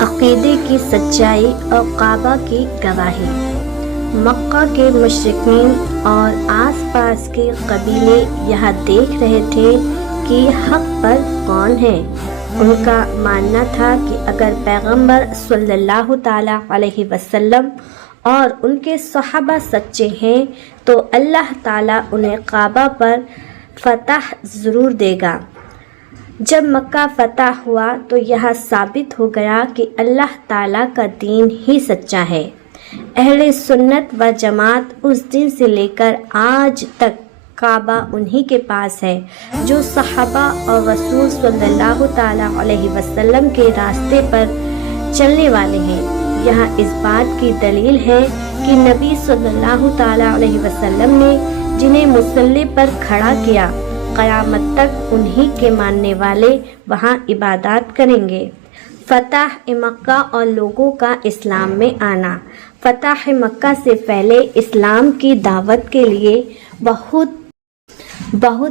عقیدے کی سچائی اور کعبہ کی گواہی۔ مکہ کے مشرکین اور آس پاس کے قبیلے یہاں دیکھ رہے تھے کہ حق پر کون ہے۔ ان کا ماننا تھا کہ اگر پیغمبر صلی اللہ تعالی علیہ وسلم اور ان کے صحابہ سچے ہیں تو اللہ تعالیٰ انہیں کعبہ پر فتح ضرور دے گا۔ جب مکہ فتح ہوا تو یہ ثابت ہو گیا کہ اللہ تعالیٰ کا دین ہی سچا ہے۔ اہل سنت و جماعت اس دن سے لے کر آج تک کعبہ انہی کے پاس ہے جو صحابہ اور رسول صلی اللہ تعالیٰ علیہ وسلم کے راستے پر چلنے والے ہیں۔ یہاں اس بات کی دلیل ہے کہ نبی صلی اللہ تعالیٰ علیہ وسلم نے جنہیں مصلی پر کھڑا کیا، قیامت تک انہی کے ماننے والے وہاں عبادات کریں گے۔ فتح مکہ اور لوگوں کا اسلام میں آنا۔ فتح مکہ سے پہلے اسلام کی دعوت کے لیے بہت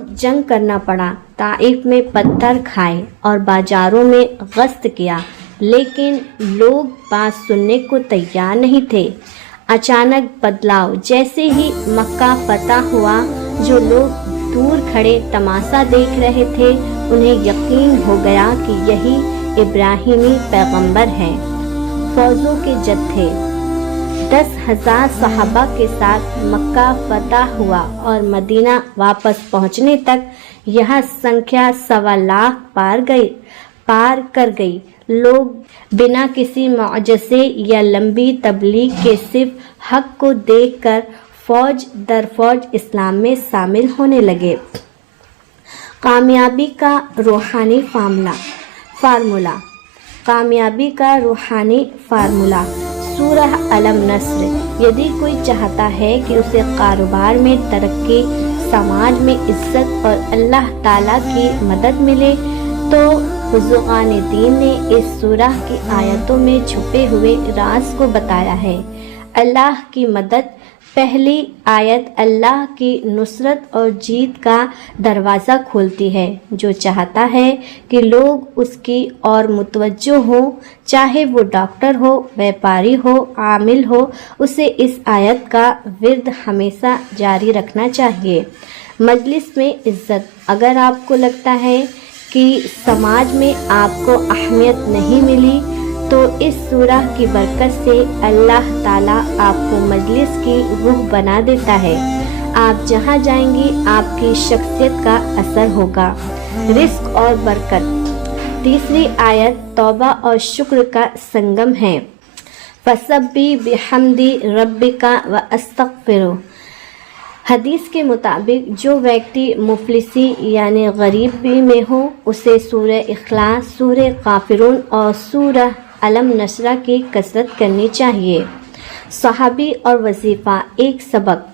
جنگ کرنا پڑا۔ طائف میں پتھر کھائے اور بازاروں میں غصب کیا، لیکن لوگ بات سننے کو تیار نہیں تھے۔ اچانک بدلاؤ، جیسے ہی مکہ فتح ہوا، جو لوگ دور کھڑے تماشا دیکھ رہے تھے انہیں یقین ہو گیا کہ یہی ابراہیمی پیغمبر ہیں۔ فوجوں کے جتھے 10,000 صحابہ کے ساتھ مکہ فتح ہوا اور مدینہ واپس پہنچنے تک یہ سنکھیا 1.25 لاکھ پار کر گئی۔ لوگ بنا کسی معجزے یا لمبی تبلیغ کے صرف حق کو دیکھ کر فوج در فوج اسلام میں شامل ہونے لگے۔ کامیابی کا روحانی فارمولہ۔ کامیابی کا روحانی فارمولہ سورہ الم نصر۔ یدی کوئی چاہتا ہے کہ اسے کاروبار میں ترقی، سماج میں عزت اور اللہ تعالیٰ کی مدد ملے تو بزرگان دین نے اس سورہ کی آیتوں میں چھپے ہوئے راز کو بتایا ہے۔ اللہ کی مدد، پہلی آیت اللہ کی نصرت اور جیت کا دروازہ کھولتی ہے۔ جو چاہتا ہے کہ لوگ اس کی اور متوجہ ہوں، چاہے وہ ڈاکٹر ہو، بیپاری ہو، عامل ہو، اسے اس آیت کا ورد ہمیشہ جاری رکھنا چاہیے۔ مجلس میں عزت۔ اگر آپ کو لگتا ہے کہ سماج میں آپ کو اہمیت نہیں ملی تو اس سورہ کی برکت سے اللہ تعالیٰ آپ کو مجلس کی روح بنا دیتا ہے۔ آپ جہاں جائیں گی آپ کی شخصیت کا اثر ہوگا۔ رزق اور برکت۔ تیسری آیت توبہ اور شکر کا سنگم ہے۔ فسبح بحمد ربک واستغفرہ۔ حدیث کے مطابق جو ویکتی مفلسی یعنی غریبی میں ہو اسے سورہ اخلاص، سورہ کافرون اور سورہ الم نشرہ کی کثرت کرنی چاہیے۔ صحابی اور وظیفہ۔ ایک سبق۔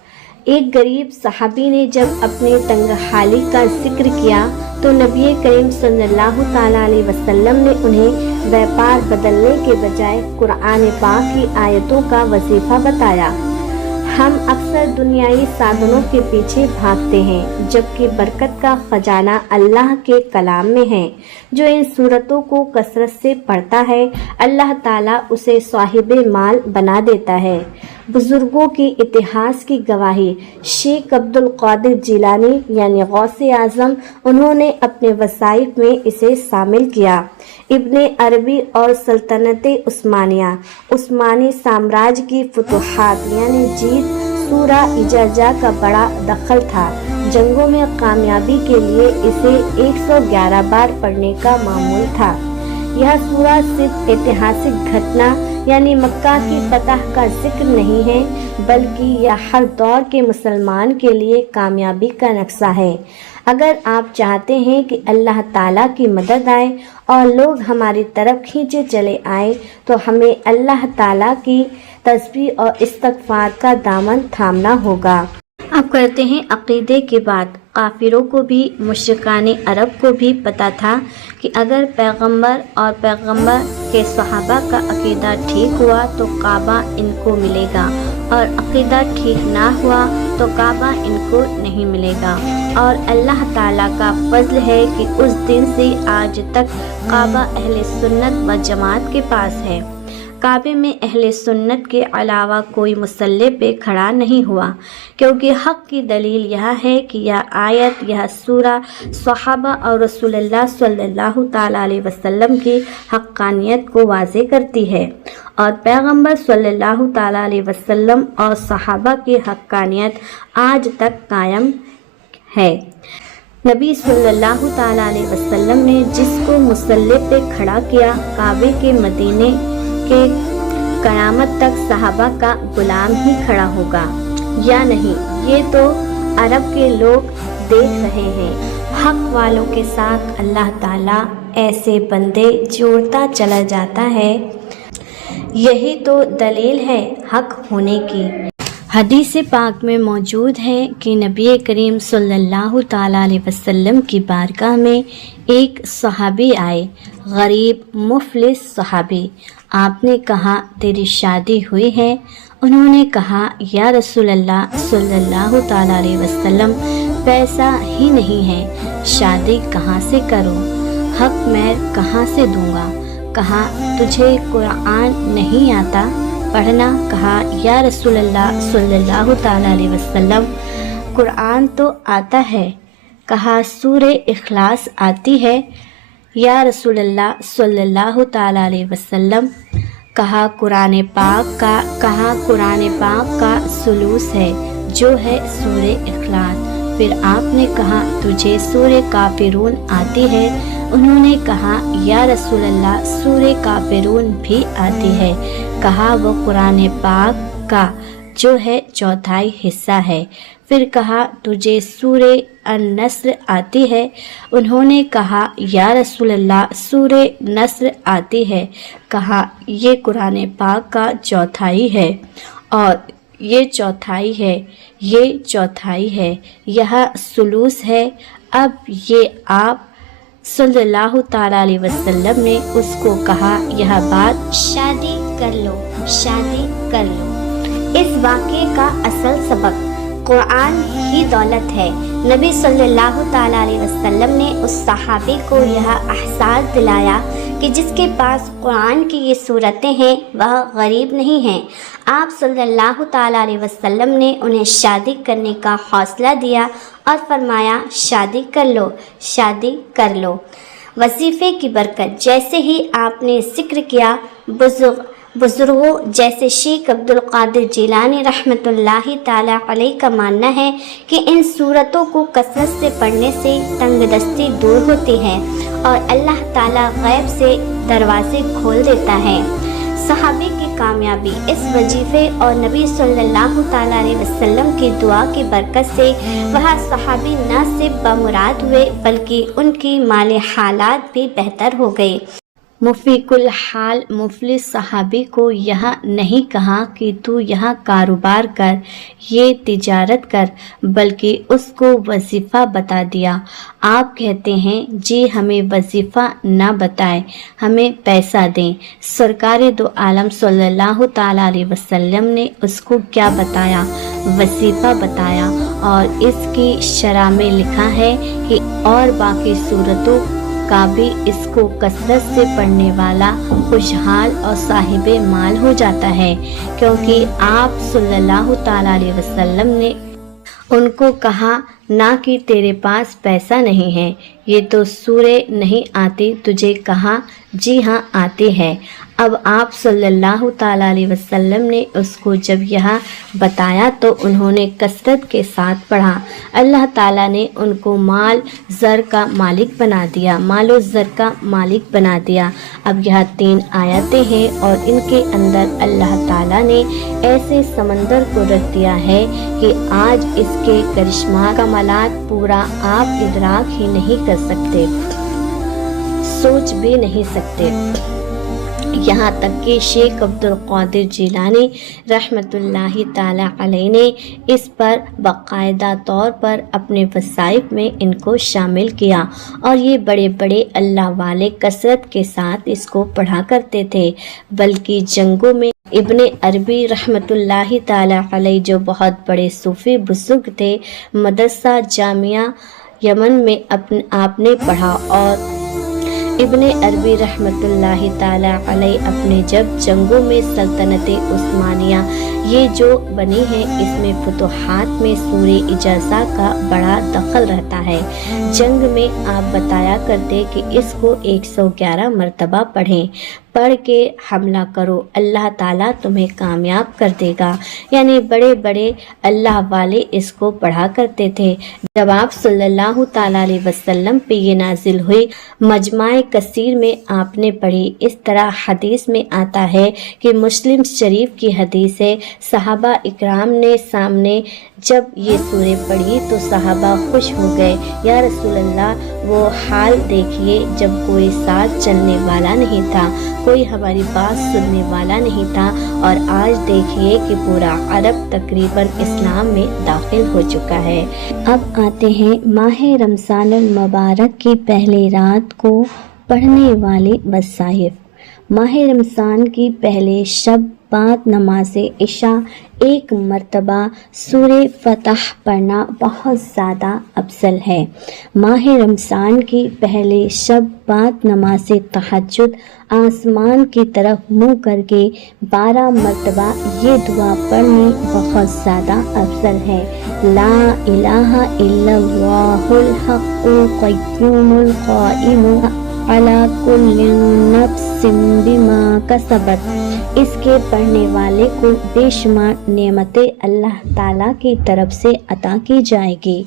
ایک غریب صحابی نے جب اپنی تنگ حالی کا ذکر کیا تو نبی کریم صلی اللہ تعالیٰ علیہ وسلم نے انہیں بیپار بدلنے کے بجائے قرآن پاک کی آیتوں کا وظیفہ بتایا۔ ہم اکثر دنیائی سادھنوں کے پیچھے بھاگتے ہیں جبکہ برکت کا خزانہ اللہ کے کلام میں ہے۔ جو ان سورتوں کو کثرت سے پڑھتا ہے اللہ تعالیٰ اسے صاحب مال بنا دیتا ہے۔ بزرگوں کی اتہاس کی گواہی۔ شیخ عبد القادر جیلانی یعنی غوث اعظم، انہوں نے اپنے وظائف میں اسے شامل کیا۔ ابن عربی اور سلطنت عثمانی سامراج کی فتوحات یعنی جیت۔ سورہ اجازہ کا بڑا دخل تھا۔ جنگوں میں کامیابی کے لیے اسے 111 بار پڑھنے کا معمول تھا۔ یہ سورہ صرف ایتہاسک گھٹنا یعنی مکہ کی فتح کا ذکر نہیں ہے بلکہ یہ ہر دور کے مسلمان کے لیے کامیابی کا نقشہ ہے۔ اگر آپ چاہتے ہیں کہ اللہ تعالیٰ کی مدد آئے اور لوگ ہماری طرف کھینچے چلے آئے تو ہمیں اللہ تعالیٰ کی تسبیح اور استغفار کا دامن تھامنا ہوگا۔ اب کرتے ہیں عقیدے کی بات۔ کافروں کو بھی مشرکان عرب کو بھی پتا تھا کہ اگر پیغمبر اور پیغمبر کے صحابہ کا عقیدہ ٹھیک ہوا تو کعبہ ان کو ملے گا اور عقیدہ ٹھیک نہ ہوا تو کعبہ ان کو نہیں ملے گا، اور اللہ تعالیٰ کا فضل ہے کہ اس دن سے آج تک کعبہ اہل سنت و جماعت کے پاس ہے۔ کعبے میں اہل سنت کے علاوہ کوئی مسلح پہ کھڑا نہیں ہوا، کیونکہ حق کی دلیل یہ ہے کہ یہ آیت، یہ سورہ صحابہ اور رسول اللہ صلی اللہ تعالیٰ علیہ وسلم کی حقانیت کو واضح کرتی ہے، اور پیغمبر صلی اللہ تعالیٰ علیہ وسلم اور صحابہ کی حقانیت آج تک قائم ہے۔ نبی صلی اللہ تعالیٰ علیہ وسلم نے جس کو مسلح پہ کھڑا کیا، کعبے کے مدینے کہ قیامت تک صحابہ کا غلام ہی کھڑا ہوگا یا نہیں، یہ تو عرب کے لوگ دیکھ رہے ہیں۔ حق والوں کے ساتھ اللہ تعالیٰ ایسے بندے جوڑتا چلا جاتا ہے، یہی تو دلیل ہے حق ہونے کی۔ حدیث پاک میں موجود ہے کہ نبی کریم صلی اللہ تعالیٰ علیہ وسلم کی بارگاہ میں ایک صحابی آئے، غریب مفلس صحابی۔ آپ نے کہا تیری شادی ہوئی ہے؟ انہوں نے کہا یا رسول اللہ صلی اللہ تعالیٰ علیہ وسلم پیسہ ہی نہیں ہے، شادی کہاں سے کروں، حق مہر کہاں سے دوں گا؟ کہا تجھے قرآن نہیں آتا پڑھنا؟ کہا یا رسول اللہ صلی اللہ تعالیٰ علیہ وسلم قرآن تو آتا ہے۔ کہا سورہ اخلاص آتی ہے یا رسول اللہ صلی اللہ تعالیٰ علیہ وسلم؟ کہا قرآن پاک کا ثلث ہے جو ہے سورہ اخلاص۔ پھر آپ نے کہا تجھے سورہ کافرون آتی ہے؟ انہوں نے کہا یا رسول اللہ سورہ کافرون بھی آتی ہے۔ کہا وہ قرآن پاک کا جو ہے چوتھائی حصہ ہے۔ پھر کہا تجھے سورہ النصر آتی ہے؟ انہوں نے کہا یا رسول اللہ سورہ نصر آتی ہے۔ کہا یہ قرآن پاک کا چوتھائی ہے، اور یہ چوتھائی ہے، یہ چوتھائی ہے، یہ ثلث ہے۔ اب یہ آپ صلی اللہ تعالیٰ علیہ وسلم نے اس کو کہا یہ بات شادی کر لو، شادی کر لو۔ اس واقعے کا اصل سبق قرآن ہی دولت ہے۔ نبی صلی اللہ تعالیٰ علیہ وسلم نے اس صحابی کو یہ احساس دلایا کہ جس کے پاس قرآن کی یہ صورتیں ہیں وہ غریب نہیں ہیں۔ آپ صلی اللہ تعالیٰ علیہ وسلم نے انہیں شادی کرنے کا حوصلہ دیا اور فرمایا شادی کر لو، شادی کر لو۔ وظیفے کی برکت جیسے ہی آپ نے ذکر کیا، بزرگوں جیسے شیخ عبد القادر جیلانی رحمۃ اللہ تعالیٰ علیہ کا ماننا ہے کہ ان صورتوں کو کثرت سے پڑھنے سے تنگ دستی دور ہوتی ہے اور اللہ تعالیٰ غیب سے دروازے کھول دیتا ہے۔ صحابی کی کامیابی اس وظیفے اور نبی صلی اللہ تعالیٰ علیہ وسلم کی دعا کی برکت سے وہ صحابی نہ صرف بامراد ہوئے بلکہ ان کی مالی حالات بھی بہتر ہو گئی۔ مفیق الحال مفلس صحابی کو یہاں نہیں کہا کہ تو یہاں کاروبار کر، یہ تجارت کر، بلکہ اس کو وظیفہ بتا دیا۔ آپ کہتے ہیں جی ہمیں وظیفہ نہ بتائیں، ہمیں پیسہ دیں۔ سرکار دو عالم صلی اللہ تعالیٰ علیہ وسلم نے اس کو کیا بتایا؟ وظیفہ بتایا، اور اس کی شرح میں لکھا ہے کہ اور باقی صورتوں کا بھی اس کو کثرت سے پڑھنے والا خوشحال اور صاحب مال ہو جاتا ہے، کیونکہ آپ صلی اللہ تعالیٰ علیہ وسلم نے ان کو کہا نہ کہ تیرے پاس پیسہ نہیں ہے، یہ تو سورہ نہیں آتی، تجھے کہا جی ہاں آتی ہے۔ اب آپ صلی اللہ تعالیٰ علیہ وسلم نے اس کو جب یہاں بتایا تو انہوں نے کثرت کے ساتھ پڑھا۔ اللہ تعالیٰ نے ان کو مال زر کا مالک بنا دیا، مال و زر کا مالک بنا دیا۔ اب یہ 3 آیتیں ہیں اور ان کے اندر اللہ تعالیٰ نے ایسے سمندر کو رکھ دیا ہے کہ آج اس کے کرشمہ کمالات پورا آپ ادراک ہی نہیں کر سکتے، سوچ بھی نہیں سکتے۔ یہاں تک کہ شیخ عبد القادر جیلانی رحمۃ اللہ تعالیٰ علیہ نے اس پر باقاعدہ طور پر اپنے وظائف میں ان کو شامل کیا، اور یہ بڑے بڑے اللہ والے کثرت کے ساتھ اس کو پڑھا کرتے تھے، بلکہ جنگوں میں ابن عربی رحمۃ اللہ تعالی علیہ جو بہت بڑے صوفی بزرگ تھے، مدرسہ جامعہ یمن میں آپ نے پڑھا، اور ابن عربی رحمۃ اللہ تعالی علیہ اپنے جب جنگوں میں سلطنت عثمانیہ یہ جو بنی ہے، اس میں فتوحات میں سورہ اجازہ کا بڑا دخل رہتا ہے۔ جنگ میں آپ بتایا کرتے کہ اس کو 111 مرتبہ پڑھ کے حملہ کرو، اللہ تعالیٰ تمہیں کامیاب کر دے گا، یعنی بڑے بڑے اللہ والے اس کو پڑھا کرتے تھے۔ جب آپ صلی اللہ تعالیٰ علیہ وسلم پہ یہ نازل ہوئی، مجمع کثیر میں آپ نے پڑھی۔ اس طرح حدیث میں آتا ہے کہ مسلم شریف کی حدیث ہے، صحابہ اکرام نے سامنے جب یہ سورہ پڑھی تو صحابہ خوش ہو گئے، یا رسول اللہ وہ حال دیکھیے جب کوئی ساتھ چلنے والا نہیں تھا، کوئی ہماری بات سننے والا نہیں تھا، اور آج دیکھیے کہ پورا عرب تقریباً اسلام میں داخل ہو چکا ہے۔ اب آتے ہیں ماہ رمضان المبارک کی پہلی رات کو پڑھنے والے وظائف۔ ماہ رمضان کی پہلے شب بعد نماز عشاء ایک مرتبہ سورہ فتح پڑھنا بہت زیادہ افضل ہے۔ ماہ رمضان کی پہلے شب بعد نماز تہجد آسمان کی طرف منہ کر کے 12 مرتبہ یہ دعا پڑھنی بہت زیادہ افضل ہے۔ لا الہ الا اللہ الحق القیوم القائم علی کل نفس بما کسبت۔ اس کے پڑھنے والے کو بے شمار نعمتیں اللہ تعالیٰ کی طرف سے عطا کی جائے گی۔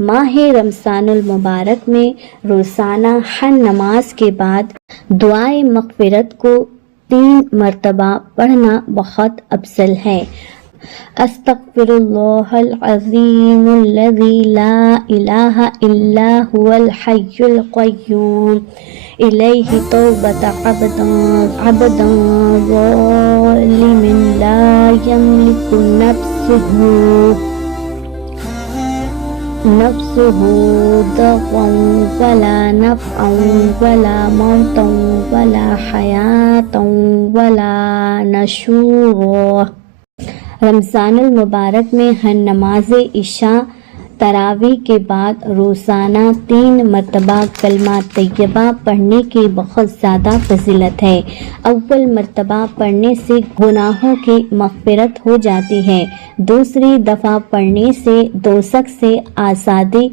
ماہ رمضان المبارک میں روزانہ ہر نماز کے بعد دعائے مغفرت کو 3 مرتبہ پڑھنا بہت افضل ہے۔ استغفر اللہ العظیم الذی لا الہ الا هو الحی القیوم الیہ توبۃ عبدا ظالم لا یملک نفسه ضرا ولا نفعا ولا موتا ولا حیاتا ولا نشورا۔ رمضان المبارک میں ہر نماز عشاء تراویح کے بعد روزانہ 3 مرتبہ کلمہ طیبہ پڑھنے کی بہت زیادہ فضیلت ہے۔ اول مرتبہ پڑھنے سے گناہوں کی مغفرت ہو جاتی ہے، دوسری دفعہ پڑھنے سے دوزخ سے آزادی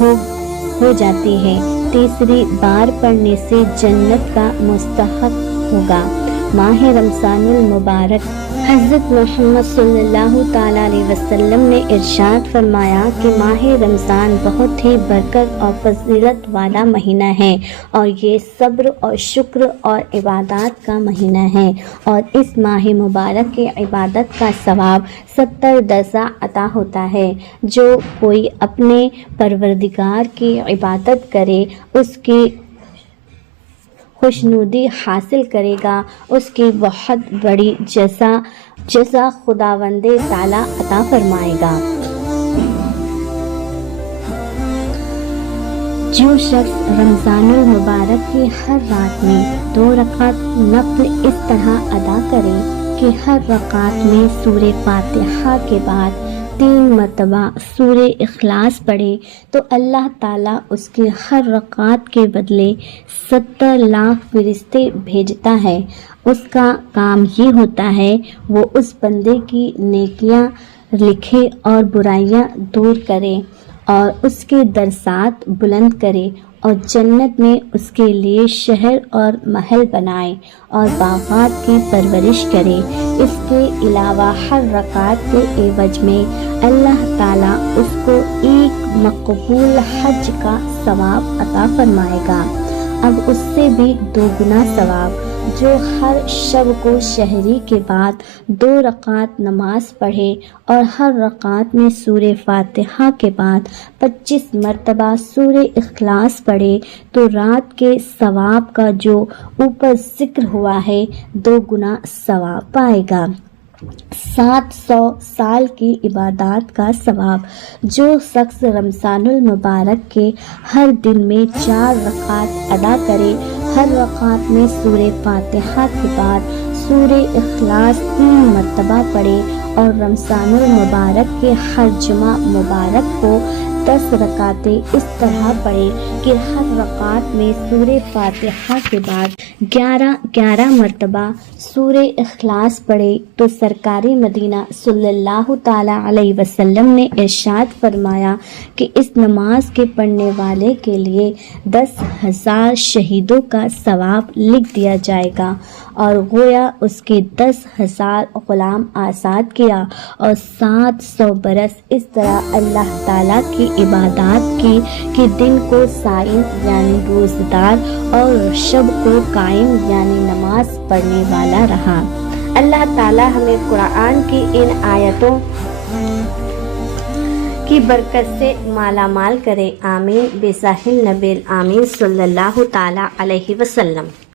ہو جاتی ہے، تیسری بار پڑھنے سے جنت کا مستحق ہوگا۔ ماہ رمضان المبارک حضرت محمد صلی اللہ تعالیٰ علیہ وسلم نے ارشاد فرمایا کہ ماہ رمضان بہت ہی برکت اور فضیلت والا مہینہ ہے، اور یہ صبر اور شکر اور عبادات کا مہینہ ہے، اور اس ماہ مبارک کے عبادت کا ثواب 70 درجہ عطا ہوتا ہے۔ جو کوئی اپنے پروردگار کی عبادت کرے، اس کی خوشنودی حاصل کرے گا، اس کی بہت بڑی جزا خداوند تعالیٰ عطا فرمائے گا۔ جو شخص رمضان المبارک کی ہر رات میں 2 رکعت نفل اس طرح ادا کرے کہ ہر رکعت میں سورہ فاتحہ کے بعد 3 مرتبہ سورہ اخلاص پڑھے، تو اللہ تعالیٰ اس کی ہر رکعت کے بدلے 70 لاکھ فرشتے بھیجتا ہے۔ اس کا کام یہ ہوتا ہے وہ اس بندے کی نیکیاں لکھے اور برائیاں دور کرے، اور اس کے درجات بلند کرے، اور جنت میں اس کے لیے شہر اور محل بنائے اور باغات کی پرورش کرے۔ اس کے علاوہ ہر رکعت کے عوض میں اللہ تعالیٰ اس کو ایک مقبول حج کا ثواب عطا فرمائے گا۔ اب اس سے بھی 2 گنا ثواب۔ جو ہر شب کو شہری کے بعد 2 رکعت نماز پڑھے اور ہر رکعت میں سورہ فاتحہ کے بعد 25 مرتبہ سورہ اخلاص پڑھے، تو رات کے ثواب کا جو اوپر ذکر ہوا ہے 2 گنا ثواب پائے گا۔ 700 سال کی عبادات کا ثواب۔ جو شخص رمضان المبارک کے ہر دن میں 4 رکعت ادا کرے، ہر رکعت میں سورہ فاتحہ کے بعد سورہ اخلاص 3 مرتبہ پڑھے اور رمضان المبارک کے ہر جمعہ مبارک کو 10 رکعتیں اس طرح پڑھے کہ ہر رکعت میں سورہ فاتحہ کے بعد 11 مرتبہ سورہ اخلاص پڑھے تو سرکار مدینہ صلی اللہ تعالی علیہ وسلم نے ارشاد فرمایا کہ اس نماز کے پڑھنے والے کے لیے 10,000 شہیدوں کا ثواب لکھ دیا جائے گا، اور گویا اس کے 10,000 غلام آزاد کیا، اور 700 برس اس طرح اللہ تعالیٰ کی عبادات کی کہ دن کو صائم یعنی روزدار اور شب کو قائم یعنی نماز پڑھنے والا رہا۔ اللہ تعالیٰ ہمیں قرآن کی ان آیتوں کی برکت سے مالا مال کرے، آمین، بِجاہ النبی الامین صلی اللہ تعالیٰ علیہ وسلم۔